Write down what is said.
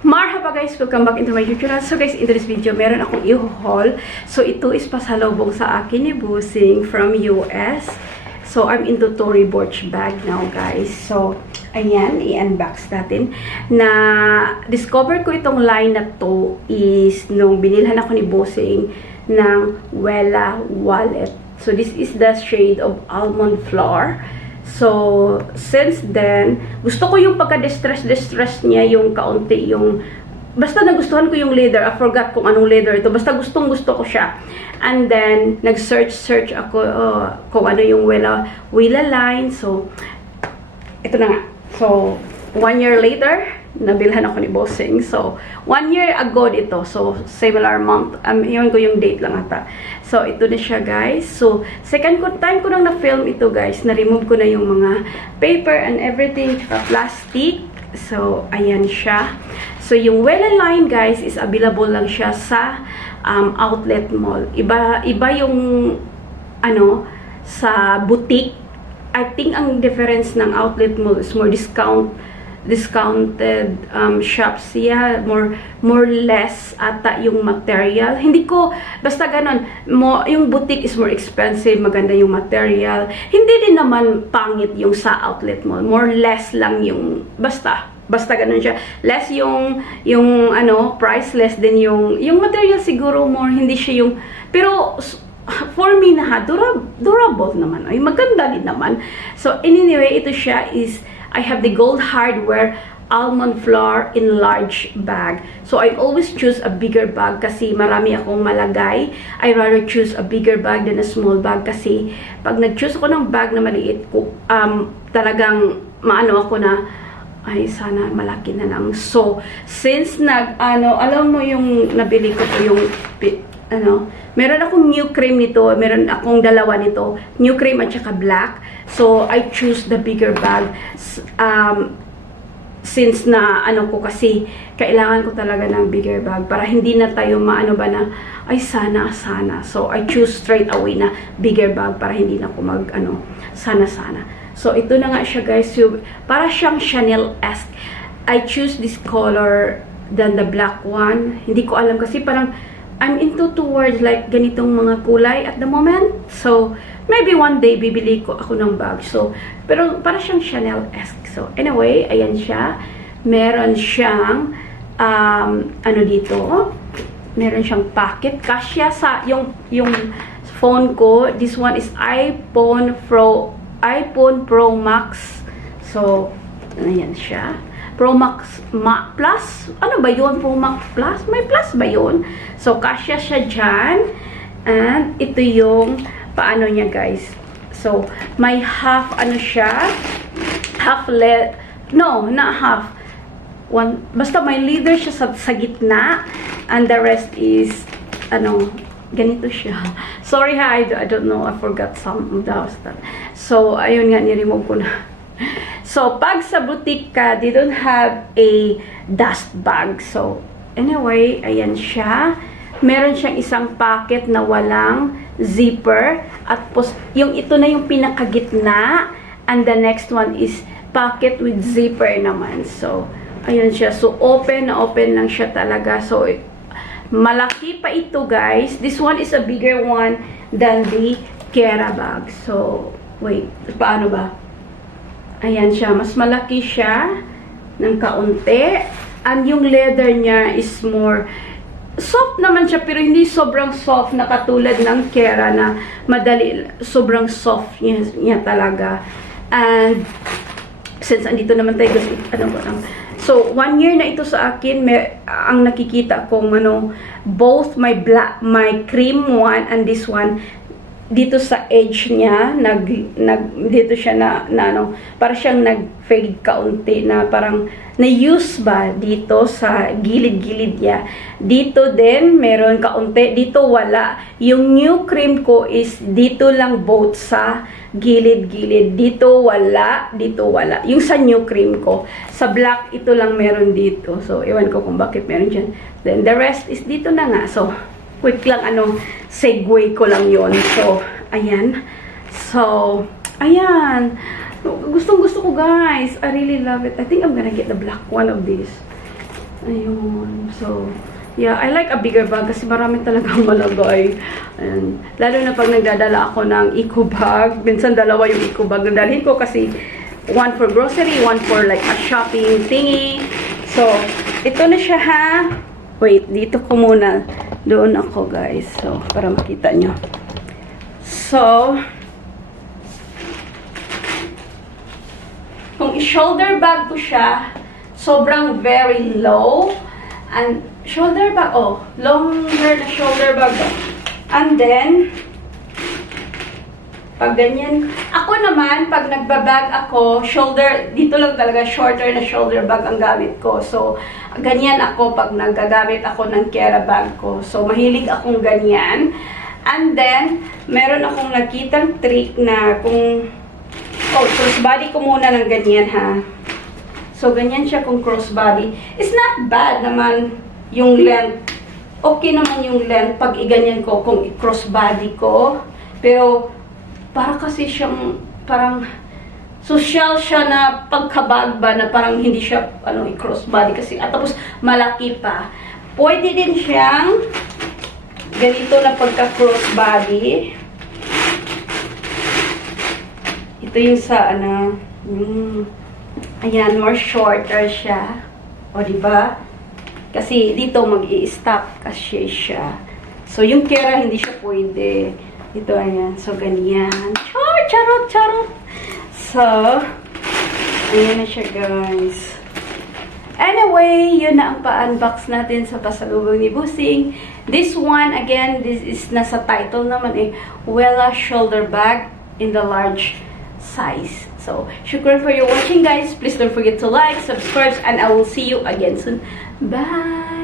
Marhaba guys! Welcome back into my YouTube channel. So guys, in this video, meron akong i-haul. So ito is pasalubong sa akin ni Busing from US. So I'm into Tory Burch bag now guys. So ayan, i-unbox natin. Na-discover ko itong line na to is nung binilhan ako ni Busing ng Wella wallet. So this is the shade of Almond Flour. So, since then, gusto ko yung pagka-distress niya, yung kaunti, yung, basta nagustuhan ko yung leather, I forgot kung anong leather ito, basta gustong-gusto ko siya. And then, nag-search ako kung ano yung Wella line, so, ito na nga. So, 1 year later, nabilhan ako ni Bossing. So, 1 year ago dito. So, similar month. Yun ko yung date lang ata. So, ito na siya, guys. So, second time ko nang na-film ito, guys. Na-remove ko na yung mga paper and everything, plastic. So, ayan siya. So, yung Wella line, guys, is available lang siya sa outlet mall. Iba yung, sa boutique. I think ang difference ng outlet mall is more discounted shops siya, more less ata yung material. Hindi ko basta ganon, yung boutique is more expensive, maganda yung material. Hindi din naman pangit yung sa outlet mall, more less lang yung basta ganon siya. Less yung price, less din yung material siguro more, hindi siya yung, pero for me na durable naman, ay maganda din naman. So anyway, ito siya is I have the gold hardware almond flour in large bag. So I always choose a bigger bag kasi marami akong malagay. I rather choose a bigger bag than a small bag kasi pag nag-choose ako ng bag na maliit, talagang maano ako na ay sana malaki na lang. So since alam mo yung nabili ko yung meron akong new cream nito, meron akong dalawa nito, new cream at saka black. So I choose the bigger bag since na ko kasi kailangan ko talaga ng bigger bag para hindi na tayo ay sana. So I choose straight away na bigger bag para hindi na ako sana. So ito na nga siya guys, para siyang Chanel-esque. I choose this color than the black one. Hindi ko alam kasi parang I'm into towards like ganitong mga kulay at the moment. So, maybe one day bibili ko ako ng bag. So, pero para siyang Chanel-esque. So, anyway, ayan siya. Meron siyang, dito. Meron siyang pocket. Kasya sa yung phone ko. This one is iPhone Pro Max. So, ayan siya. Pro Max Plus. Ano ba yun? Pro Max Plus? May plus ba yun? So, kasya siya dyan. And, ito yung paano niya, guys. So, may half, siya. No, not half. Basta may leather siya sa gitna. And the rest is, ganito siya. Sorry ha, I don't know. I forgot some of the stuff. So, ayun nga, ni-remove ko na. So, pag sa boutique ka, they don't have a dust bag. So, anyway, ayan siya. Meron siyang isang pocket na walang zipper. At yung ito na yung pinakagitna. And the next one is pocket with zipper naman. So, ayan siya. So, open lang siya talaga. So, malaki pa ito, guys. This one is a bigger one than the Kera bag. So, wait. Paano ba? Ayan siya. Mas malaki siya ng kaunti. And yung leather niya is more soft naman siya, pero hindi sobrang soft na katulad ng Kera na madali. Sobrang soft niya talaga. And since andito naman tayo, so 1 year na ito sa akin, ang nakikita kong both my cream one and this one, dito sa edge niya, dito siya para siyang nag-fade kaunti na parang na-use ba dito sa gilid-gilid niya. Dito din, meron kaunti. Dito wala. Yung new cream ko is dito lang both sa gilid-gilid. Dito wala, dito wala. Yung sa new cream ko. Sa black, ito lang meron dito. So, iwan ko kung bakit meron dyan. Then, the rest is dito na nga. So, quick lang, segue ko lang yon. So, ayan. So, ayan. Gustong-gusto ko, guys. I really love it. I think I'm gonna get the black one of this. Ayun. So, yeah, I like a bigger bag kasi marami talagang malagay. And, lalo na pag nagdadala ako ng eco bag. Minsan dalawa yung eco bag na dalhin ko kasi one for grocery, one for like a shopping thingy. So, ito na siya ha. Wait, dito ko muna. Doon ako guys. So, para makita nyo. So, kung i-shoulder bag ko siya, sobrang very low. And shoulder bag, oh, longer na shoulder bag. And then, pag ganyan, ako naman, pag nagbabag ako, shoulder, dito lang talaga, shorter na shoulder bag ang gamit ko. So, ganyan ako pag nagagamit ako ng Kera bag ko. So, mahilig akong ganyan. And then, meron akong nakitang trick na kung, oh, crossbody ko muna ng ganyan ha. So, ganyan siya kung crossbody. It's not bad naman yung length. Okay naman yung length pag iganyan ko kung i-crossbody ko. Pero, para kasi siyang, parang, social siya na pagkabag ba na parang hindi siya, i-crossbody kasi. At tapos, malaki pa. Pwede din siyang, ganito na pagka-crossbody. Ito yung sa, ayan, more shorter siya. O, diba? Kasi dito mag-i-stop kasi siya. So, yung Kera, hindi siya pwede. Ito, ayan. So, ganyan. Charot, charot. So, ayan na siya, guys. Anyway, yun na ang pa-unbox natin sa pasalubong ni Busing. This one, again, this is nasa title naman Wella shoulder bag in the large size. So, shukran for your watching, guys. Please don't forget to like, subscribe, and I will see you again soon. Bye!